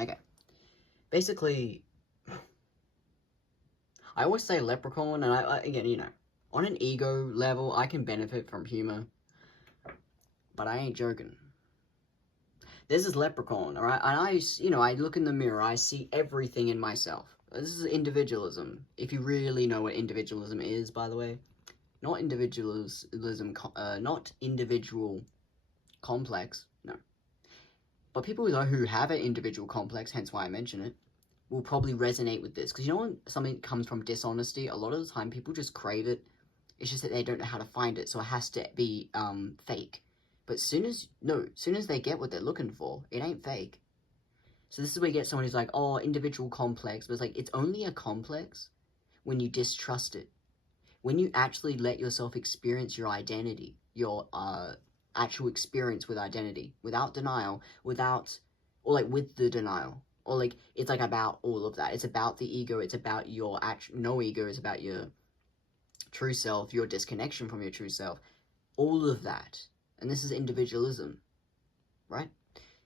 Okay. Basically, I always say leprechaun, and again, on an ego level, I can benefit from humor, but I ain't joking. This is leprechaun, alright? And I look in the mirror, I see everything in myself. This is individualism. If you really know what individualism is, by the way, not individualism, not individual complex, no. But people who have an individual complex, hence why I mention it, will probably resonate with this. Because when something comes from dishonesty, a lot of the time people just crave it. It's just that they don't know how to find it, so it has to be fake. But soon as they get what they're looking for, it ain't fake. So this is where you get someone who's like, oh, individual complex, but it's like, it's only a complex when you distrust it. When you actually let yourself experience your identity, your actual experience with identity, without denial, or like with the denial, or like, it's like about all of that. It's about the ego, it's about your no ego, it's about your true self, your disconnection from your true self, all of that. And this is individualism, right?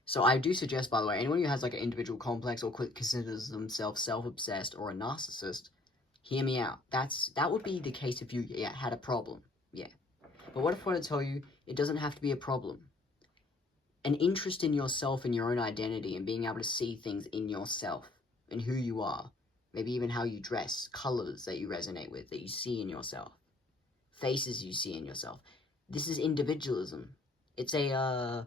So I do suggest, by the way, anyone who has like an individual complex or considers themselves self-obsessed or a narcissist, hear me out. That would be the case if you had a problem, yeah. But what if I were to tell you it doesn't have to be a problem? An interest in yourself and your own identity and being able to see things in yourself and who you are, maybe even how you dress, colors that you resonate with, that you see in yourself, faces you see in yourself. This is individualism. It's a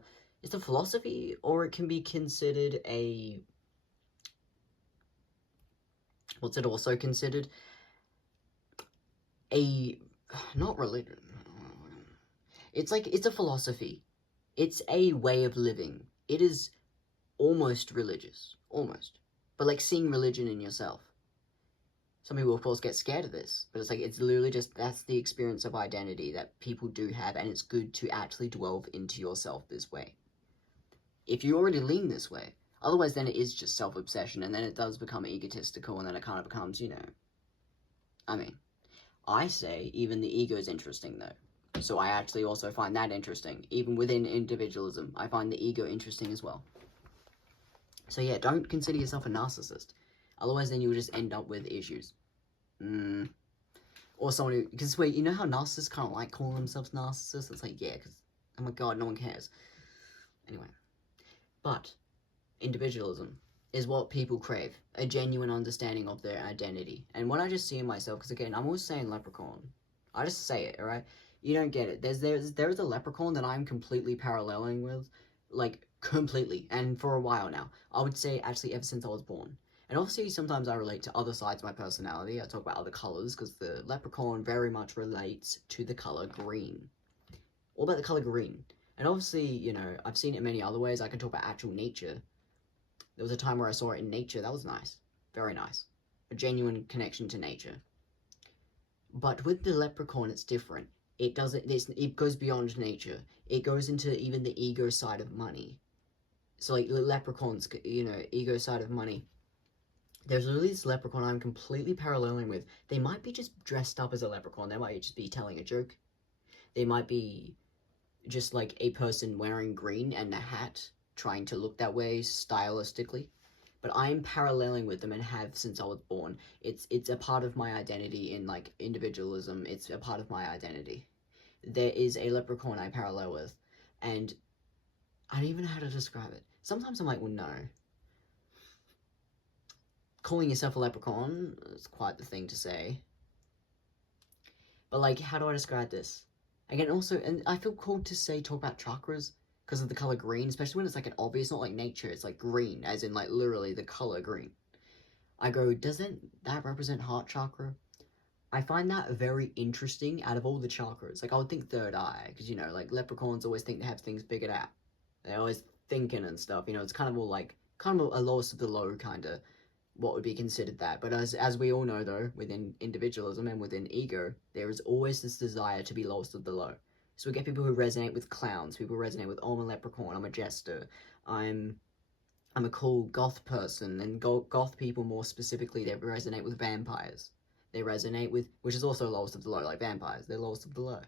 philosophy, or it can be considered a, what's it also considered? Not religion. It's a philosophy. It's a way of living. It is almost religious. Almost. But like seeing religion in yourself. Some people, of course, get scared of this, but it's literally just, that's the experience of identity that people do have, and it's good to actually delve into yourself this way. If you already lean this way, otherwise then it is just self-obsession, and then it does become egotistical, and then it kind of becomes, I mean, I say even the ego is interesting, though. So I actually also find that interesting. Even within individualism, I find the ego interesting as well. So yeah, don't consider yourself a narcissist. Otherwise, then you'll just end up with issues. Or someone who, because wait, you know how narcissists kind of like calling themselves narcissists? It's like, yeah, because, oh my god, no one cares. Anyway. But individualism is what people crave, a genuine understanding of their identity. And what I just see in myself, because again, I'm always saying leprechaun. I just say it, alright? You don't get it. There's a leprechaun that I'm completely paralleling with, like, completely, and for a while now. I would say, actually, ever since I was born. And obviously, sometimes I relate to other sides of my personality. I talk about other colors, because the leprechaun very much relates to the color green. All about the color green. And obviously, I've seen it in many other ways. I can talk about actual nature. There was a time where I saw it in nature. That was nice. Very nice. A genuine connection to nature. But with the leprechaun, it's different. It goes beyond nature. It goes into even the ego side of money. So, like, the leprechaun's, ego side of money. There's literally this leprechaun I'm completely paralleling with. They might be just dressed up as a leprechaun. They might just be telling a joke. They might be just like a person wearing green and a hat, trying to look that way stylistically. But I'm paralleling with them and have since I was born. It's a part of my identity in, like, individualism. It's a part of my identity. There is a leprechaun I parallel with, and I don't even know how to describe it. Sometimes I'm like, well, no. Calling yourself a leprechaun is quite the thing to say. But, like, how do I describe this? Again, also, and I feel called to talk about chakras because of the color green, especially when it's like an obvious, not like nature, it's like green, as in like literally the color green. I go, doesn't that represent heart chakra? I find that very interesting out of all the chakras. Like, I would think third eye, because, like, leprechauns always think they have things figured out. They're always thinking and stuff, it's kind of all like, kind of a lowest of the low, kind of, what would be considered that. But as we all know, though, within individualism and within ego, there is always this desire to be lowest of the low. So we get people who resonate with clowns, people who resonate with, oh, I'm a leprechaun, I'm a jester, I'm a cool goth person, and goth people more specifically, they resonate with vampires. They resonate with, which is also lowest of the low, like vampires, they're lowest of the low.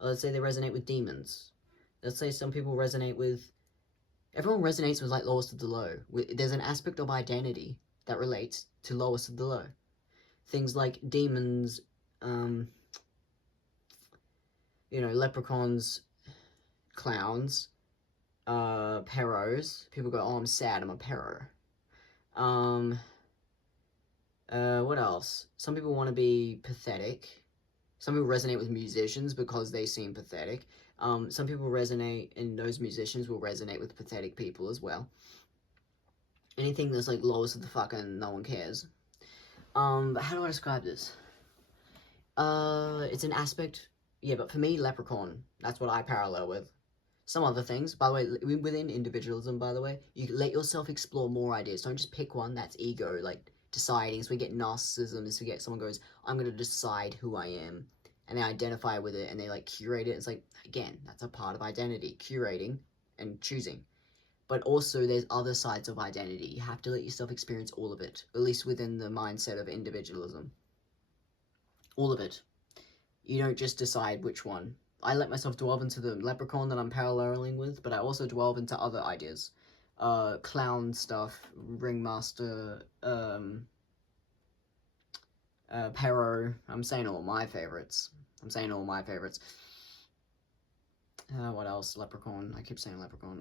Let's say they resonate with demons. Let's say some people resonate with Everyone resonates with, like, lowest of the low. There's an aspect of identity that relates to lowest of the low. Things like demons, you know, leprechauns, clowns, perros. People go, oh, I'm sad, I'm a perro. What else? Some people want to be pathetic. Some people resonate with musicians because they seem pathetic. Some people resonate, and those musicians will resonate with pathetic people as well. Anything that's, like, lowest of the fucking no one cares. But how do I describe this? It's an aspect, yeah, but for me, leprechaun, that's what I parallel with. Some other things, by the way, within individualism, by the way, you let yourself explore more ideas. Don't just pick one. That's ego, like, deciding. So we get narcissism, is we get someone goes, I'm going to decide who I am, and they identify with it, and they, like, curate it. It's like, again, that's a part of identity, curating and choosing. But also, there's other sides of identity. You have to let yourself experience all of it, at least within the mindset of individualism. All of it. You don't just decide which one. I let myself delve into the leprechaun that I'm paralleling with, but I also delve into other ideas. Clown stuff, ringmaster, Perro. I'm saying all my favorites. What else? Leprechaun. I keep saying leprechaun.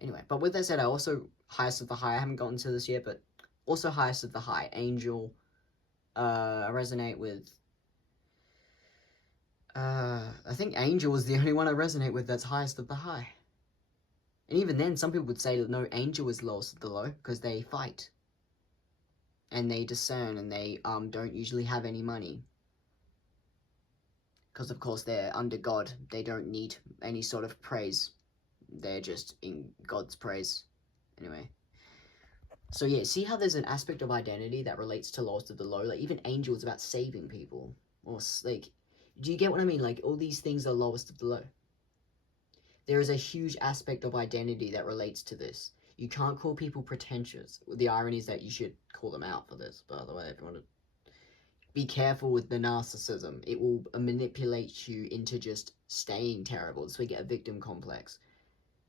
Anyway, but with that said, I also, highest of the high, I haven't gotten to this yet, but also highest of the high, angel. I resonate with, I think angel is the only one I resonate with that's highest of the high. And even then, some people would say that no, angel is lowest of the low, because they fight. And they discern, and they don't usually have any money. Because, of course, they're under God. They don't need any sort of praise. They're just in God's praise. Anyway. So, yeah, see how there's an aspect of identity that relates to lowest of the low? Like, even angel is about saving people. Or, like, do you get what I mean? Like, all these things are lowest of the low. There is a huge aspect of identity that relates to this. You can't call people pretentious. The irony is that you should call them out for this, by the way, if you want to. Be careful with the narcissism. It will manipulate you into just staying terrible. So we get a victim complex.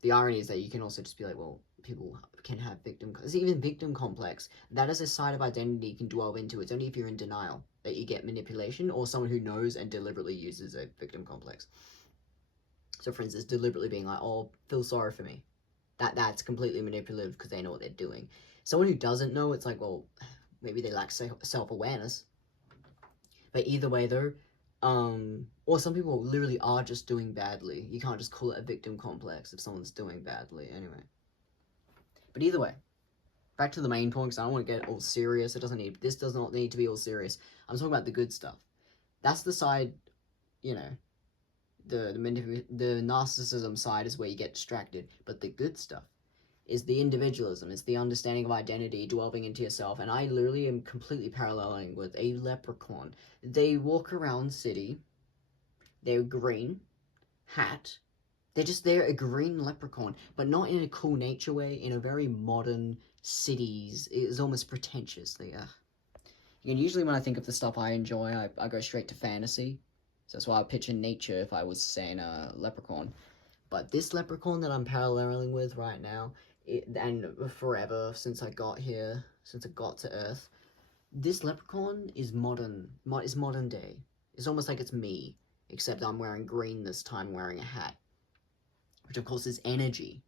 The irony is that you can also just be like, well, people can have victim... Even victim complex, that is a side of identity you can delve into. It's only if you're in denial that you get manipulation, or someone who knows and deliberately uses a victim complex. So, for instance, deliberately being like, oh, feel sorry for me. That's completely manipulative because they know what they're doing. Someone who doesn't know, it's like, well, maybe they lack self-awareness. But either way, though, or some people literally are just doing badly. You can't just call it a victim complex if someone's doing badly, anyway. But either way, back to the main point, because I don't want to get all serious. This does not need to be all serious. I'm talking about the good stuff. That's the side, you know, the narcissism side is where you get distracted. But the good stuff is the individualism. It's the understanding of identity, delving into yourself. And I literally am completely paralleling with a leprechaun. They walk around city. They're green. Hat. They're a green leprechaun. But not in a cool nature way. In a very modern cities. It's almost pretentious. And usually when I think of the stuff I enjoy, I go straight to fantasy. So that's why I picture nature if I was saying a leprechaun. But this leprechaun that I'm paralleling with right now, and forever since I got here, since I got to Earth, this leprechaun is modern day. It's almost like it's me, except I'm wearing green this time, wearing a hat, which of course is energy.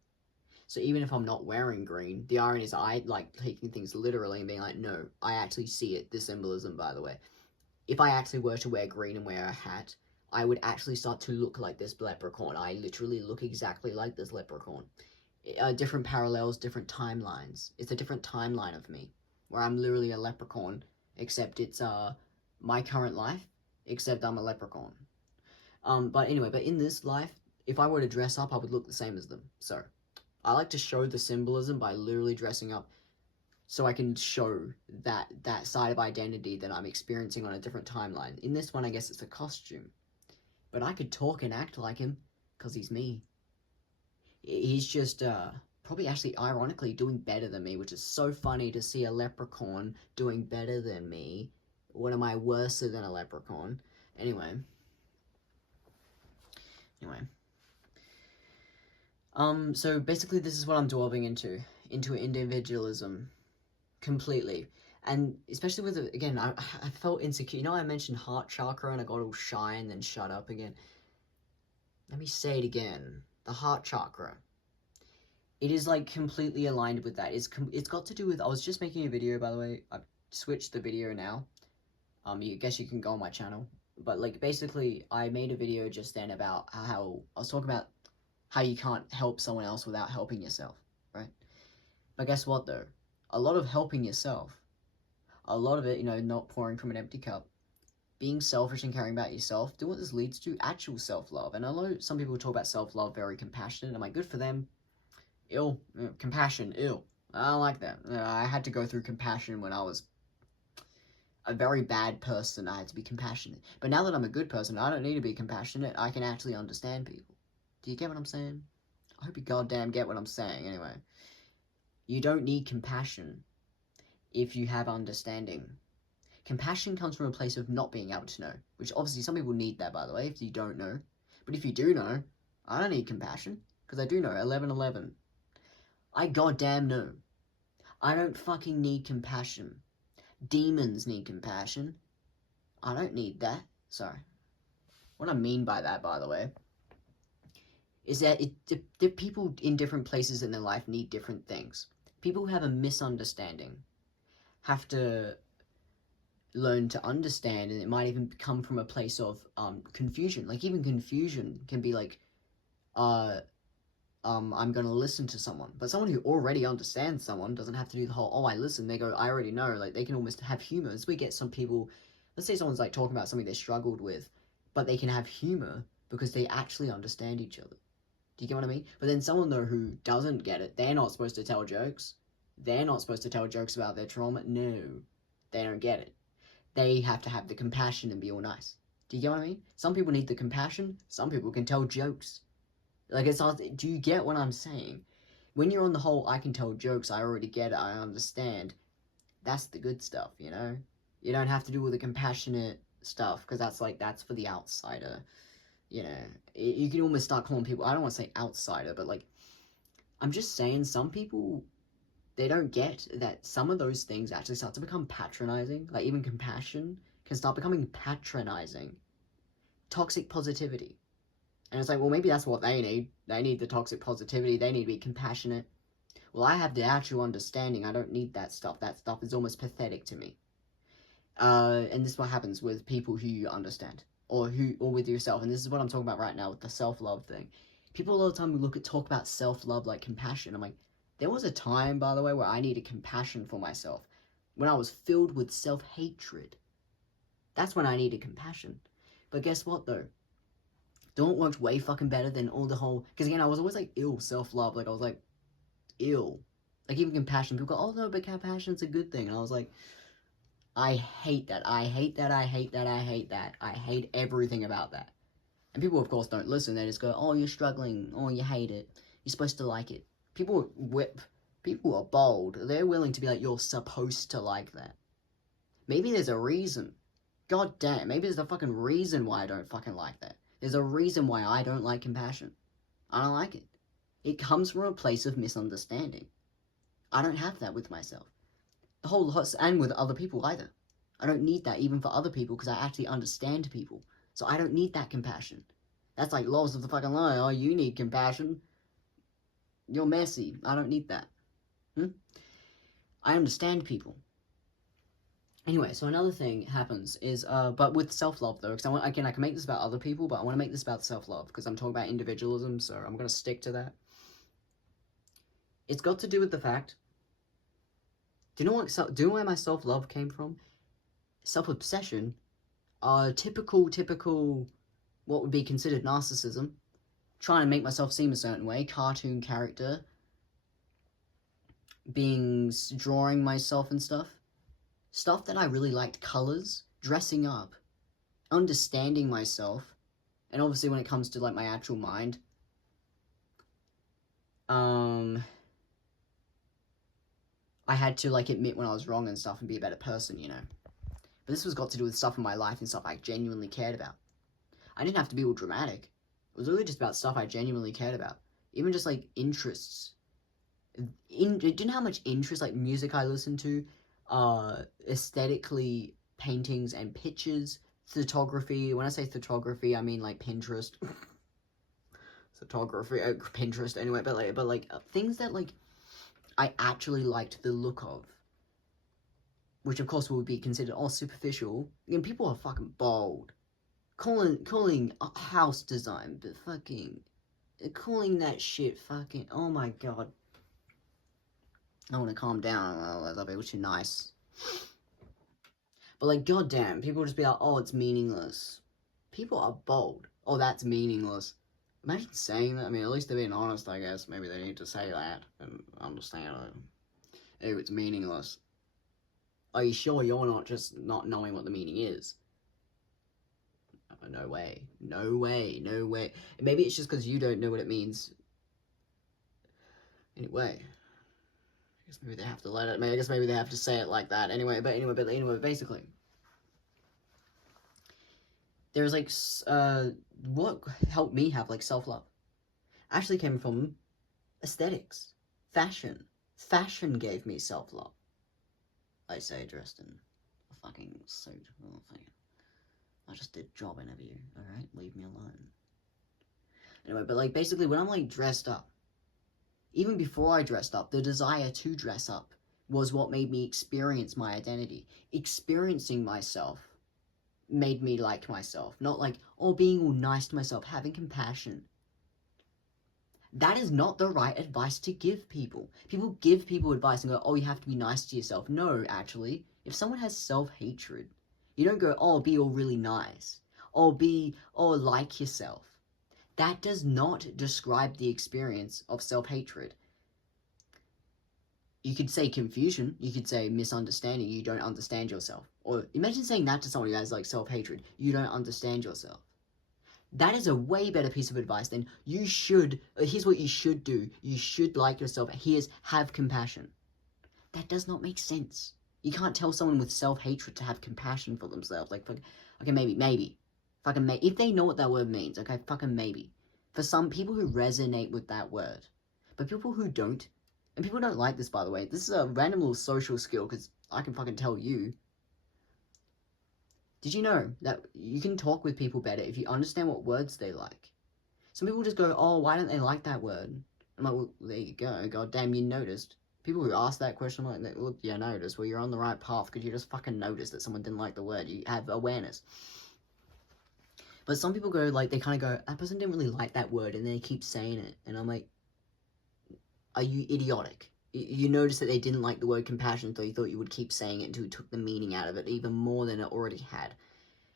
So even if I'm not wearing green, the irony is I like taking things literally and being like, no, I actually see it, this symbolism, by the way. If I actually were to wear green and wear a hat, I would actually start to look like this leprechaun. I literally look exactly like this leprechaun. Different parallels, different timelines. It's a different timeline of me, where I'm literally a leprechaun, except it's my current life, except I'm a leprechaun. But anyway, but in this life, if I were to dress up, I would look the same as them. So, I like to show the symbolism by literally dressing up, so I can show that side of identity that I'm experiencing on a different timeline. In this one, I guess it's a costume. But I could talk and act like him, because he's me. He's just, probably actually ironically doing better than me, which is so funny to see a leprechaun doing better than me. What am I worse than a leprechaun? Anyway. So basically this is what I'm delving into individualism completely. And especially with, again, I felt insecure. You know, I mentioned heart chakra and I got all shy and then shut up again. Let me say it again. The heart chakra. It is like completely aligned with that. It's got to do with, I was just making a video, by the way. I've switched the video now. You guess you can go on my channel. But like basically I made a video just then about how I was talking about how you can't help someone else without helping yourself, right? But guess what though? A lot of helping yourself, a lot of it, you know, not pouring from an empty cup, being selfish and caring about yourself, do what this leads to? Actual self-love. And I know some people talk about self-love very compassionate. I'm like, good for them. Ill. Compassion. Ill. I don't like that. I had to go through compassion when I was a very bad person. I had to be compassionate. But now that I'm a good person, I don't need to be compassionate. I can actually understand people. Do you get what I'm saying? I hope you goddamn get what I'm saying. Anyway, you don't need compassion if you have understanding. Compassion comes from a place of not being able to know, which obviously some people need that, by the way, if you don't know. But if you do know, I don't need compassion, because I do know. 11:11. I goddamn know. I don't fucking need compassion. Demons need compassion. I don't need that. Sorry. What I mean by that, by the way, is that the people in different places in their life need different things. People who have a misunderstanding have to learn to understand, and it might even come from a place of confusion. Like even confusion can be like, I'm gonna listen to someone. But someone who already understands someone doesn't have to do the whole, oh, I listen. They go, I already know. Like they can almost have humor. As we get some people, let's say someone's like talking about something they struggled with, but they can have humor because they actually understand each other. Do you get what I mean? But then someone though who doesn't get it, they're not supposed to tell jokes. They're not supposed to tell jokes about their trauma. No, they don't get it. They have to have the compassion and be all nice. Do you get what I mean? Some people need the compassion. Some people can tell jokes. Like, it's not, do you get what I'm saying? When you're on the whole, I can tell jokes, I already get it, I understand. That's the good stuff, you know? You don't have to do all the compassionate stuff, because that's for the outsider. You know, you can almost start calling people, I don't want to say outsider, but like, I'm just saying some people, they don't get that some of those things actually start to become patronizing. Like even compassion can start becoming patronizing. Toxic positivity. And it's like, well, maybe that's what they need. They need the toxic positivity. They need to be compassionate. Well, I have the actual understanding. I don't need that stuff. That stuff is almost pathetic to me. And this is what happens with people who you understand. Or with yourself. And this is what I'm talking about right now with the self-love thing. People all the time talk about self-love like compassion. I'm like, there was a time, by the way, where I needed compassion for myself. When I was filled with self-hatred. That's when I needed compassion. But guess what, though? Don't work way fucking better than all the whole... Because again, I was always like, ill self-love. Like, I was like, ill. Like, even compassion. People go, oh, no, but compassion's a good thing. And I was like, I hate that. I hate that. I hate that. I hate that. I hate everything about that. And people, of course, don't listen. They just go, oh, you're struggling. Oh, you hate it. You're supposed to like it. People are bold. They're willing to be like, you're supposed to like that. Maybe there's a reason. God damn. Maybe there's a fucking reason why I don't fucking like that. There's a reason why I don't like compassion. I don't like it. It comes from a place of misunderstanding. I don't have that with myself. And with other people either. I don't need that even for other people because I actually understand people. So I don't need that compassion. That's like laws of the fucking line. Oh, you need compassion. You're messy. I don't need that. I understand people. Anyway, so another thing happens is, but with self-love though, because I can make this about other people, but I want to make this about self-love, because I'm talking about individualism, so I'm going to stick to that. It's got to do with the fact, do you know where my self-love came from? Self-obsession, typical, what would be considered narcissism, trying to make myself seem a certain way, cartoon character, drawing myself and stuff. Stuff that I really liked, colors, dressing up, understanding myself, and obviously when it comes to, like, my actual mind, I had to, like, admit when I was wrong and stuff and be a better person, you know. But this was got to do with stuff in my life and stuff I genuinely cared about. I didn't have to be all dramatic. It was really just about stuff I genuinely cared about. even just like interests. Do you know how much interest, like music I listen to, aesthetically, paintings and pictures, photography. When I say photography, I mean like Pinterest. Photography, Pinterest anyway, but like things that like I actually liked the look of, which of course would be considered all superficial. And people are fucking bold, calling a house design, but fucking calling that shit fucking, oh my god. I want to calm down. I love it, which is nice. But like, goddamn, people just be like, oh, it's meaningless. People are bold. Oh, that's meaningless. Imagine saying that. I mean, at least they're being honest, I guess. Maybe they need to say that and understand it. Oh, it's meaningless. Are you sure you're not just not knowing what the meaning is? No way. No way. No way. Maybe it's just because you don't know what it means. Anyway. I guess maybe they have to let it. I guess maybe they have to say it like that. Anyway, basically. There's like, what helped me have like self-love actually came from aesthetics, fashion. Fashion gave me self-love. I say dressed in a fucking suit. Oh, I just did a job interview, alright? Leave me alone. Anyway, but like basically when I'm like dressed up, even before I dressed up, the desire to dress up was what made me experience my identity. Experiencing myself made me like myself. Not like, oh, being all nice to myself, having compassion. That is not the right advice to give people. People give people advice and go, oh, you have to be nice to yourself. No, actually, if someone has self-hatred, you don't go, oh, be all really nice. Or like yourself. That does not describe the experience of self-hatred. You could say confusion, you could say misunderstanding, you don't understand yourself. Or imagine saying that to someone who has like self-hatred, you don't understand yourself. That is a way better piece of advice than you should, here's what you should do, you should like yourself, here's have compassion. That does not make sense. You can't tell someone with self-hatred to have compassion for themselves. Like, okay, maybe. Fucking maybe. If they know what that word means, okay, fucking maybe. For some people who resonate with that word. But people who don't, and people don't like this, by the way. This is a random little social skill, because I can fucking tell you. Did you know that you can talk with people better if you understand what words they like? Some people just go, oh, why don't they like that word? I'm like, well, there you go. God damn, you noticed. People who ask that question, I'm like, look, yeah, notice. Well, you're on the right path because you just fucking noticed that someone didn't like the word. You have awareness. But some people go, like, they kind of go, that person didn't really like that word, and they keep saying it. And I'm like, are you idiotic? You noticed that they didn't like the word compassion, so you thought you would keep saying it until you took the meaning out of it even more than it already had.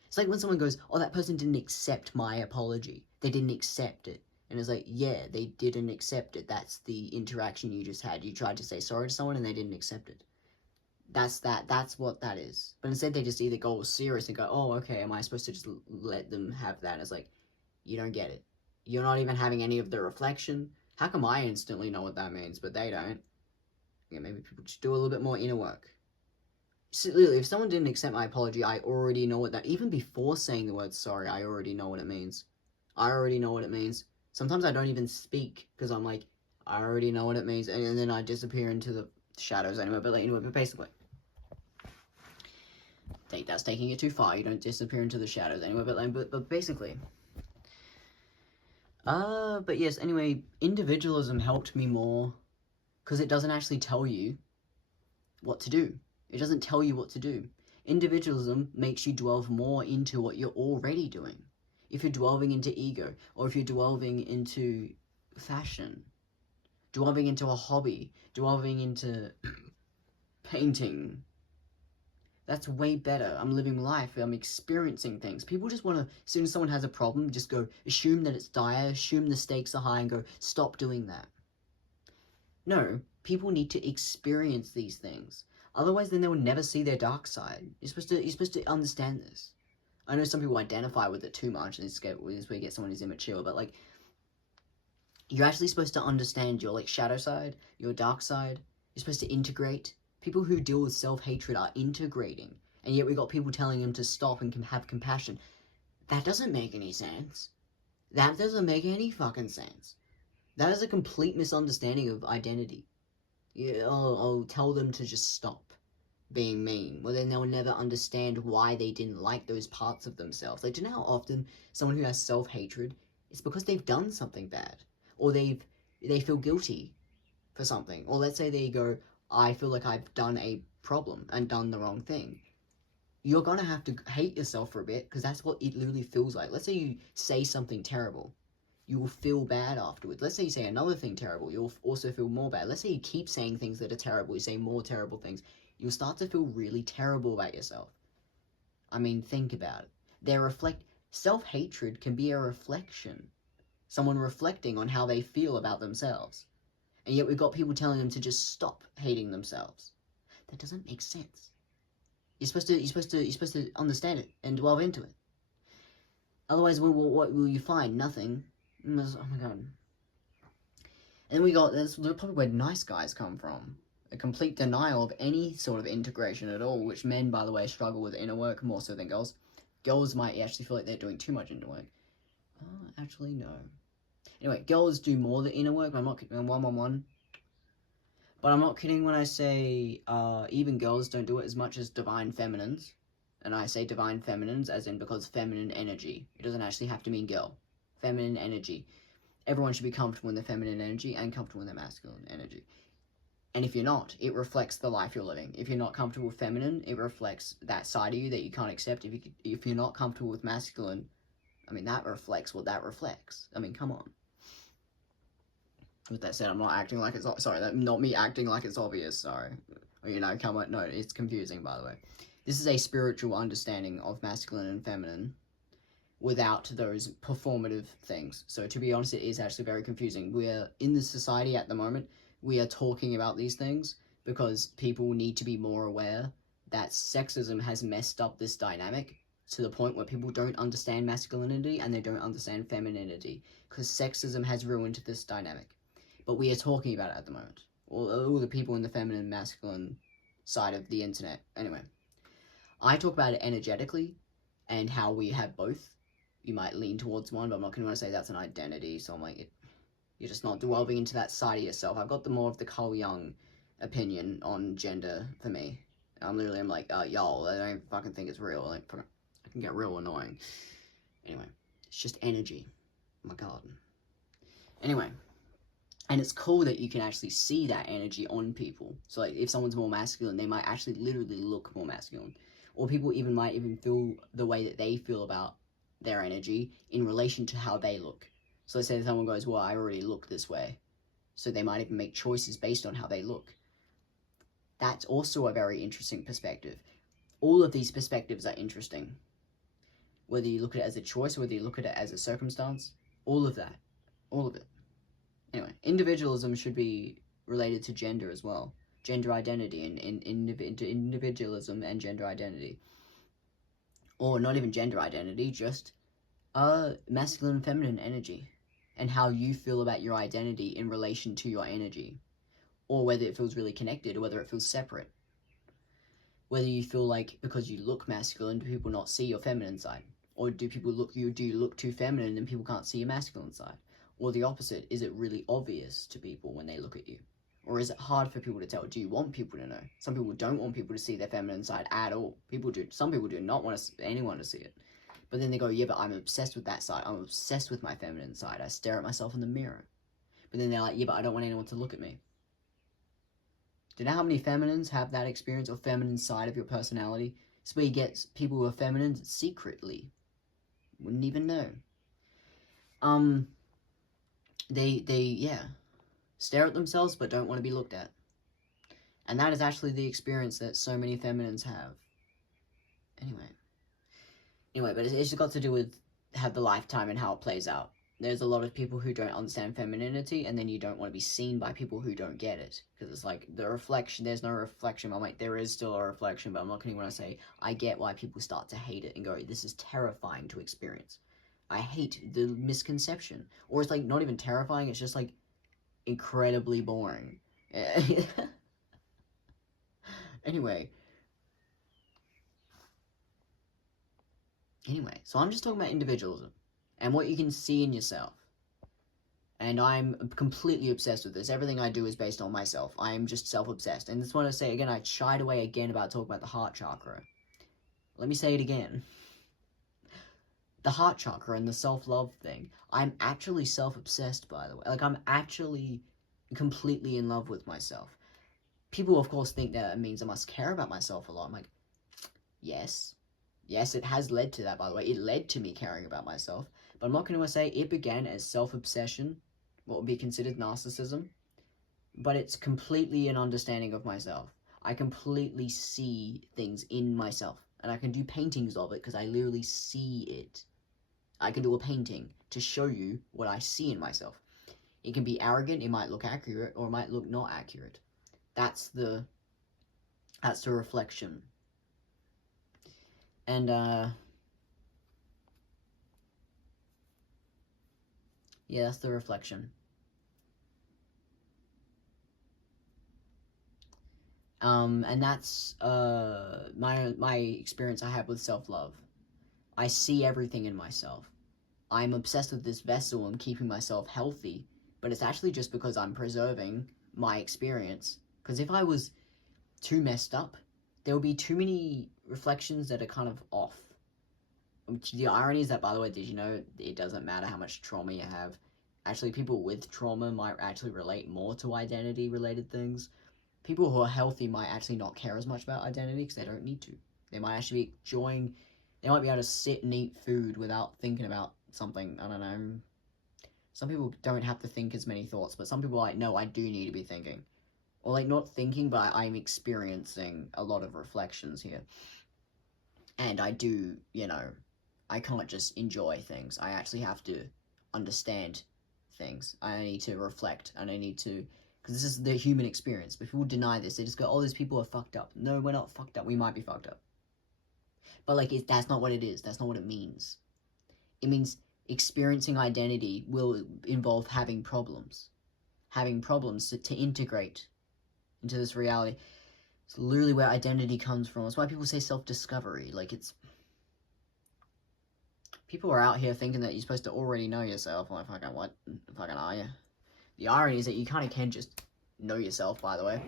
It's like when someone goes, oh, that person didn't accept my apology. They didn't accept it. And it's like, yeah, they didn't accept it. That's the interaction you just had. You tried to say sorry to someone and they didn't accept it. That's what that is. But instead they just either go serious and go, oh, okay, am I supposed to just let them have that? And it's like, you don't get it. You're not even having any of the reflection. How come I instantly know what that means, but they don't? Yeah, maybe people should do a little bit more inner work. So, literally, if someone didn't accept my apology, I already know what that... Even before saying the word sorry, I already know what it means. I already know what it means. Sometimes I don't even speak, because I'm like, I already know what it means, and then I disappear into the shadows anyway, but basically. That's taking it too far, you don't disappear into the shadows anyway, but basically. But yes, anyway, individualism helped me more, because it doesn't actually tell you what to do. It doesn't tell you what to do. Individualism makes you delve more into what you're already doing. If you're delving into ego, or if you're delving into fashion, delving into a hobby, delving into painting, that's way better. I'm living life, I'm experiencing things. People just want to, as soon as someone has a problem, just go, assume that it's dire, assume the stakes are high, and go, stop doing that. No, people need to experience these things. Otherwise, then they will never see their dark side. You're supposed to understand this. I know some people identify with it too much, and this is where you get someone who's immature, but, like, you're actually supposed to understand your, like, shadow side, your dark side. You're supposed to integrate. People who deal with self-hatred are integrating, and yet we got people telling them to stop and have compassion. That doesn't make any sense. That doesn't make any fucking sense. That is a complete misunderstanding of identity. Yeah, I'll tell them to just stop being mean. Well, then they'll never understand why they didn't like those parts of themselves. Like, do you know how often someone who has self-hatred, it's because they've done something bad, or they feel guilty for something, or let's say they go, I feel like I've done a problem and done the wrong thing. You're gonna have to hate yourself for a bit, because that's what it literally feels like. Let's say you say something terrible, you will feel bad afterwards. Let's say you say another thing terrible, you'll also feel more bad. Let's say you keep saying things that are terrible, you say more terrible things, you'll start to feel really terrible about yourself. I mean, think about it. Self-hatred can be a reflection. Someone reflecting on how they feel about themselves. And yet we've got people telling them to just stop hating themselves. That doesn't make sense. You're supposed to understand it and delve into it. Otherwise, what will you find? Nothing. Oh my god. And we got that's probably where nice guys come from. A complete denial of any sort of integration at all, which men, by the way, struggle with inner work more so than girls. Girls might actually feel like they're doing too much inner work. Actually, no. Anyway, girls do more than inner work. I'm not kidding, one. But I'm not kidding when I say even girls don't do it as much as divine feminines. And I say divine feminines as in because feminine energy. It doesn't actually have to mean girl. Feminine energy. Everyone should be comfortable in their feminine energy and comfortable in their masculine energy. And if you're not, it reflects the life you're living. If you're not comfortable with feminine, it reflects that side of you that you can't accept. If you're not comfortable with masculine, I mean, that reflects what that reflects. I mean, come on. With that said, I'm not acting like it's... Sorry, that's not me acting like it's obvious, sorry. Or, you know, come on, no, it's confusing, by the way. This is a spiritual understanding of masculine and feminine without those performative things. So, to be honest, it is actually very confusing. We're in the society at the moment, we are talking about these things because people need to be more aware that sexism has messed up this dynamic to the point where people don't understand masculinity and they don't understand femininity because sexism has ruined this dynamic. But we are talking about it at the moment. All the people in the feminine, masculine side of the internet. Anyway, I talk about it energetically and how we have both. You might lean towards one, but I'm not going to say that's an identity, so I'm like... You're just not delving into that side of yourself. I've got the more of the Carl Jung opinion on gender for me. I'm like, y'all, I don't fucking think it's real. Like, I can get real annoying. Anyway, it's just energy. Oh my god. Anyway, and it's cool that you can actually see that energy on people. So, like, if someone's more masculine, they might actually literally look more masculine. Or people might even feel the way that they feel about their energy in relation to how they look. So let's say someone goes, well, I already look this way. So they might even make choices based on how they look. That's also a very interesting perspective. All of these perspectives are interesting. Whether you look at it as a choice, or whether you look at it as a circumstance, all of that. All of it. Anyway, individualism should be related to gender as well. Gender identity and individualism and gender identity. Or not even gender identity, just masculine and feminine energy. And how you feel about your identity in relation to your energy. Or whether it feels really connected, or whether it feels separate. Whether you feel like, because you look masculine, do people not see your feminine side? Or do you look too feminine and people can't see your masculine side? Or the opposite, is it really obvious to people when they look at you? Or is it hard for people to tell? Do you want people to know? Some people don't want people to see their feminine side at all. Some people do not want anyone to see it. But then they go, yeah, but I'm obsessed with that side. I'm obsessed with my feminine side. I stare at myself in the mirror. But then they're like, yeah, but I don't want anyone to look at me. Do you know how many feminines have that experience, or feminine side of your personality? It's where you get people who are feminine secretly. Wouldn't even know. They stare at themselves but don't want to be looked at. And that is actually the experience that so many feminines have. Anyway, but it's just got to do with how the lifetime and how it plays out. There's a lot of people who don't understand femininity, and then you don't want to be seen by people who don't get it. Because it's like, the reflection, there's no reflection. I'm like, there is still a reflection, but I'm not kidding when I say, I get why people start to hate it and go, this is terrifying to experience. I hate the misconception. Or it's like, not even terrifying, it's just like, incredibly boring. Anyway, so I'm just talking about individualism and what you can see in yourself. And I'm completely obsessed with this. Everything I do is based on myself. I am just self-obsessed. And this one I say again, I shied away again about talking about the heart chakra. Let me say it again. The heart chakra and the self-love thing. I'm actually self-obsessed, by the way. Like, I'm actually completely in love with myself. People, of course, think that it means I must care about myself a lot. I'm like, yes. Yes, it has led to that, by the way. It led to me caring about myself. But I'm not going to say it began as self-obsession, what would be considered narcissism. But it's completely an understanding of myself. I completely see things in myself. And I can do paintings of it because I literally see it. I can do a painting to show you what I see in myself. It can be arrogant, it might look accurate, or it might look not accurate. That's the reflection. And, yeah, that's the reflection. And that's, my experience I have with self-love. I see everything in myself. I'm obsessed with this vessel and keeping myself healthy, but it's actually just because I'm preserving my experience. Because if I was too messed up, there would be too many reflections that are kind of off. The irony is that, by the way, did you know it doesn't matter how much trauma you have? Actually, people with trauma might actually relate more to identity-related things. People who are healthy might actually not care as much about identity because they don't need to. They might actually be enjoying, they might be able to sit and eat food without thinking about something, I don't know. Some people don't have to think as many thoughts, but some people are like, no, I do need to be thinking. Or like, not thinking, but I'm experiencing a lot of reflections here. And I do, you know, I can't just enjoy things. I actually have to understand things. I need to reflect, and I need to, because this is the human experience. But people deny this. They just go, oh, these people are fucked up. No, we're not fucked up. We might be fucked up. But, like, that's not what it is. That's not what it means. It means experiencing identity will involve having problems. Having problems to integrate into this reality. It's literally where identity comes from. That's why people say self-discovery. Like, it's... People are out here thinking that you're supposed to already know yourself. I'm like, fucking what? Fucking are you? The irony is that you kind of can just know yourself, by the way.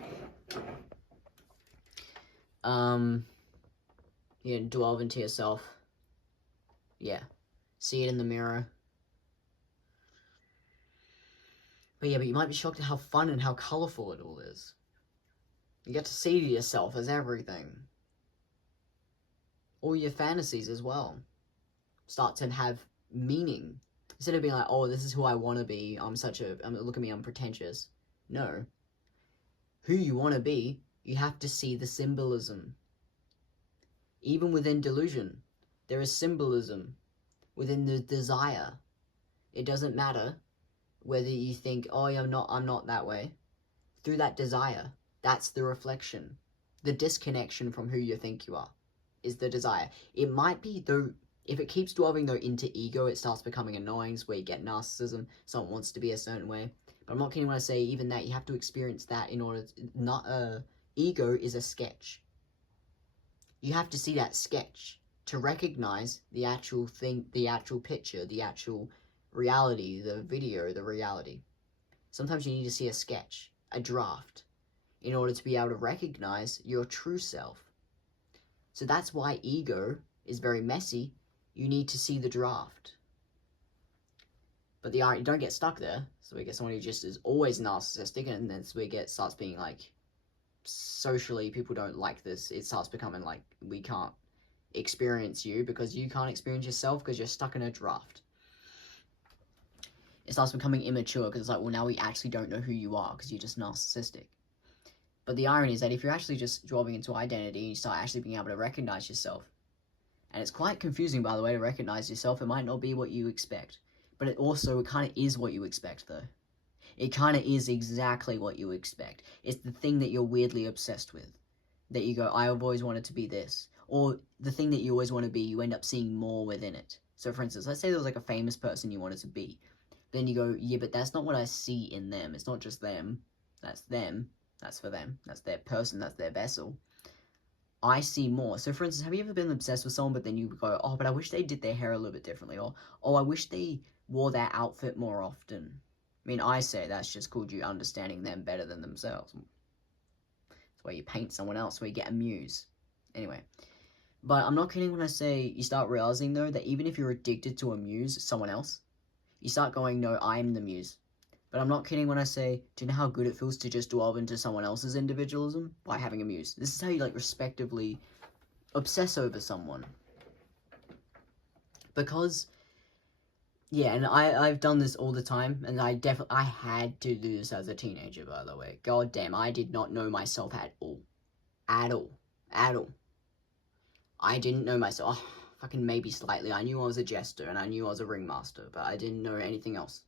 You delve into yourself. Yeah. See it in the mirror. But yeah, but you might be shocked at how fun and how colorful it all is. You get to see yourself as everything. All your fantasies as well start to have meaning. Instead of being like, oh, this is who I want to be, look at me, I'm pretentious. No. Who you want to be, you have to see the symbolism. Even within delusion, there is symbolism within the desire. It doesn't matter whether you think, oh, I'm not that way. Through that desire, that's the reflection. The disconnection from who you think you are is the desire. It might be, though, if it keeps dwelling, though, into ego, it starts becoming annoying, where you get narcissism, someone wants to be a certain way. But I'm not kidding when I say even that, you have to experience that in order to, ego is a sketch. You have to see that sketch to recognize the actual thing, the actual picture, the actual reality, the video, the reality. Sometimes you need to see a sketch, a draft, in order to be able to recognize your true self. So that's why ego is very messy. You need to see the draft. But don't get stuck there. So we get someone who just is always narcissistic, and then so starts being like, socially, people don't like this. It starts becoming like, we can't experience you because you can't experience yourself because you're stuck in a draft. It starts becoming immature because it's like, well, now we actually don't know who you are because you're just narcissistic. But the irony is that if you're actually just delving into identity, you start actually being able to recognize yourself. And it's quite confusing, by the way, to recognize yourself. It might not be what you expect. But it kind of is what you expect, though. It kind of is exactly what you expect. It's the thing that you're weirdly obsessed with. That you go, I've always wanted to be this. Or the thing that you always want to be, you end up seeing more within it. So, for instance, let's say there was like a famous person you wanted to be. Then you go, yeah, but that's not what I see in them. It's not just them. That's them. That's for them. That's their person. That's their vessel. I see more. So, for instance, have you ever been obsessed with someone, but then you go, oh, but I wish they did their hair a little bit differently. Or, oh, I wish they wore that outfit more often. I mean, I say that's just called you understanding them better than themselves. It's where you paint someone else, where you get a muse. Anyway. But I'm not kidding when I say you start realizing, though, that even if you're addicted to a muse, someone else, you start going, no, I'm the muse. But I'm not kidding when I say, do you know how good it feels to just delve into someone else's individualism? By having a muse. This is how you, like, respectively obsess over someone. Because, yeah, and I've done this all the time, and I had to do this as a teenager, by the way. God damn, I did not know myself at all. At all. At all. I didn't know myself. Oh, fucking maybe slightly. I knew I was a jester, and I knew I was a ringmaster, but I didn't know anything else.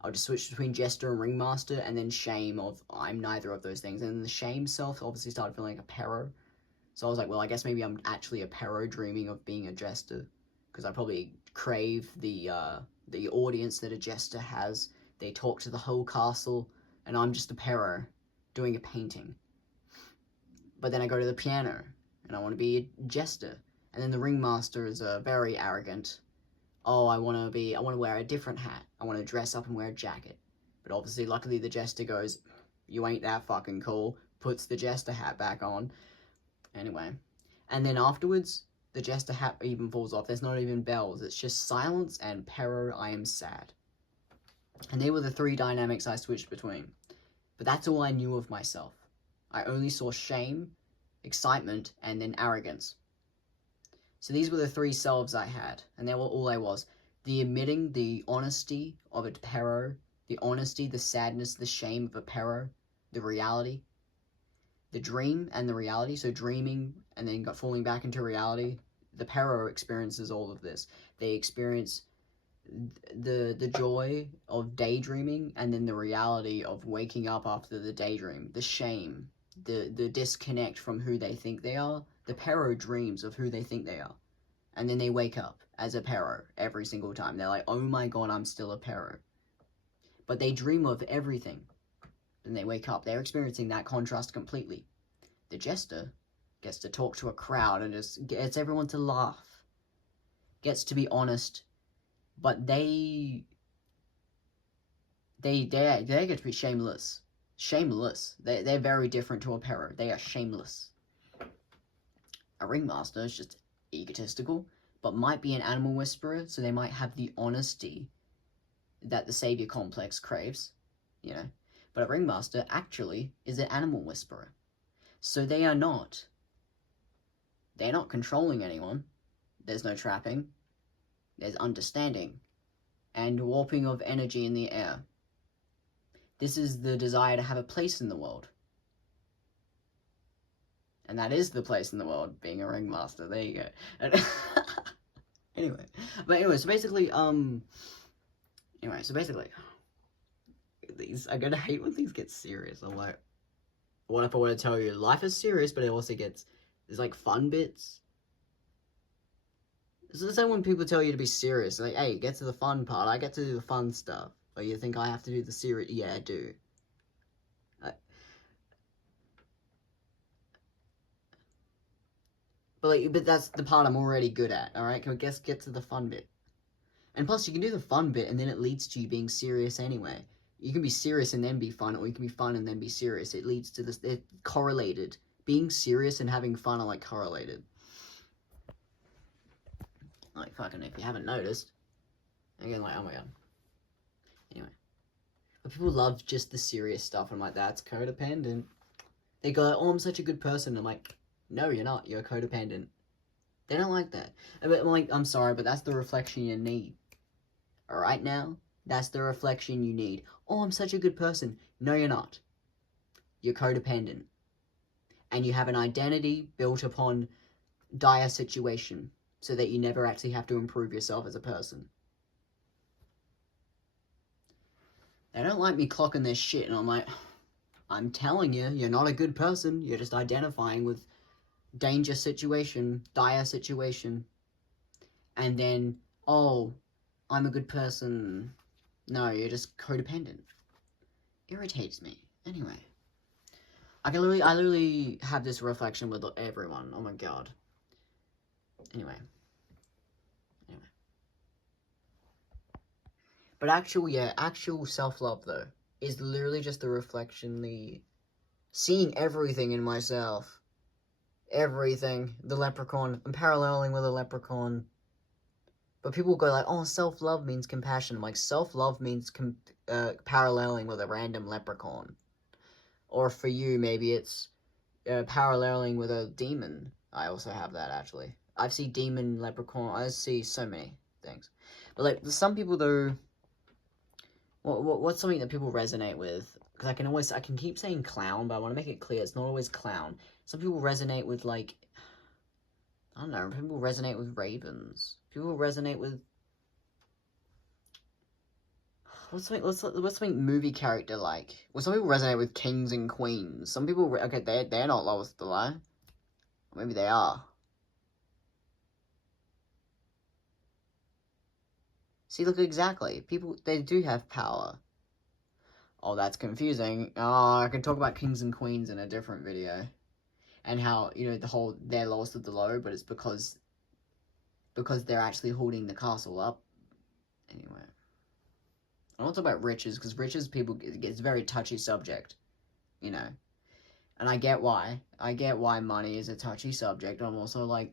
I would just switch between jester and ringmaster, and then shame of, I'm neither of those things. And then the shame self obviously started feeling like a perro. So I was like, well, I guess maybe I'm actually a perro dreaming of being a jester. Because I probably crave the audience that a jester has. They talk to the whole castle, and I'm just a perro doing a painting. But then I go to the piano, and I want to be a jester. And then the ringmaster is very arrogant. Oh, I want to wear a different hat. I want to dress up and wear a jacket. But obviously, luckily, the jester goes, you ain't that fucking cool. Puts the jester hat back on. Anyway. And then afterwards, the jester hat even falls off. There's not even bells. It's just silence and perro, I am sad. And they were the three dynamics I switched between. But that's all I knew of myself. I only saw shame, excitement, and then arrogance. So these were the three selves I had, and they were all I was. The admitting, the honesty of a perro, the honesty, the sadness, the shame of a perro, the reality, the dream and the reality, so dreaming and then falling back into reality. The perro experiences all of this. They experience the joy of daydreaming, and then the reality of waking up after the daydream, the shame, the disconnect from who they think they are. The perro dreams of who they think they are. And then they wake up as a perro every single time. They're like, oh my god, I'm still a perro. But they dream of everything. Then they wake up. They're experiencing that contrast completely. The jester gets to talk to a crowd and just gets everyone to laugh. Gets to be honest. But they get to be shameless. Shameless. They're very different to a perro. They are shameless. A ringmaster is just egotistical, but might be an animal whisperer, so they might have the honesty that the savior complex craves, you know. But a ringmaster actually is an animal whisperer. So they're not controlling anyone. There's no trapping. There's understanding and warping of energy in the air. This is the desire to have a place in the world. And that is the place in the world, being a ringmaster. There you go. Anyway, so basically, these, I'm gonna hate when things get serious. I'm like, what if I want to tell you, life is serious, but it also gets, there's like fun bits. So it's like when people tell you to be serious, like, hey, get to the fun part. I get to do the fun stuff. Or you think I have to do the serious? Yeah, I do. But that's the part I'm already good at, alright? Can we get to the fun bit? And plus, you can do the fun bit, and then it leads to you being serious anyway. You can be serious and then be fun, or you can be fun and then be serious. It leads to this, they're correlated. Being serious and having fun are, like, correlated. Like, fucking, if you haven't noticed. Again, like, oh my god. Anyway. But people love just the serious stuff. I'm like, that's codependent. They go, oh, I'm such a good person. I'm like, no, you're not. You're codependent. They don't like that. But I'm like, I'm sorry, but that's the reflection you need. Alright now? That's the reflection you need. Oh, I'm such a good person. No, you're not. You're codependent. And you have an identity built upon dire situation, so that you never actually have to improve yourself as a person. They don't like me clocking their shit, and I'm like, I'm telling you, you're not a good person. You're just identifying with danger situation, dire situation. And then, oh, I'm a good person. No, you're just codependent. Irritates me. Anyway. I literally have this reflection with everyone. Oh my god. Anyway. But actual self-love, though, is literally just the reflection, seeing everything in myself. Everything. The leprechaun. I'm paralleling with a leprechaun. But people go like, oh, self-love means compassion. I'm like, self-love means paralleling with a random leprechaun. Or for you, maybe it's paralleling with a demon. I also have that, actually. I see demon, leprechaun. I see so many things. But, like, some people, though... What's something that people resonate with? Because I can keep saying clown, but I want to make it clear it's not always clown. Some people resonate with, like... I don't know, people resonate with ravens. People resonate with... What's something movie character like? Well, some people resonate with kings and queens. Some people... Okay, they're not lowest the line. Or maybe they are. See, look, exactly. People, they do have power. Oh, that's confusing. Oh, I can talk about kings and queens in a different video. And how, you know, they're lowest of the low, but it's because they're actually holding the castle up. Anyway. I want to talk about riches, because riches, it's a very touchy subject, you know. And I get why. I get why money is a touchy subject. I'm also like,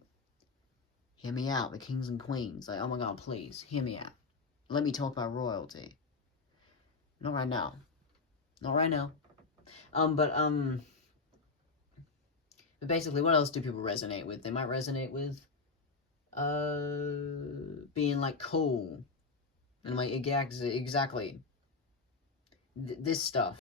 hear me out, the kings and queens. Like, oh my god, please, hear me out. Let me talk about royalty. Not right now. Not right now. But basically, what else do people resonate with? They might resonate with, being, like, cool. And I'm like, exactly. This stuff.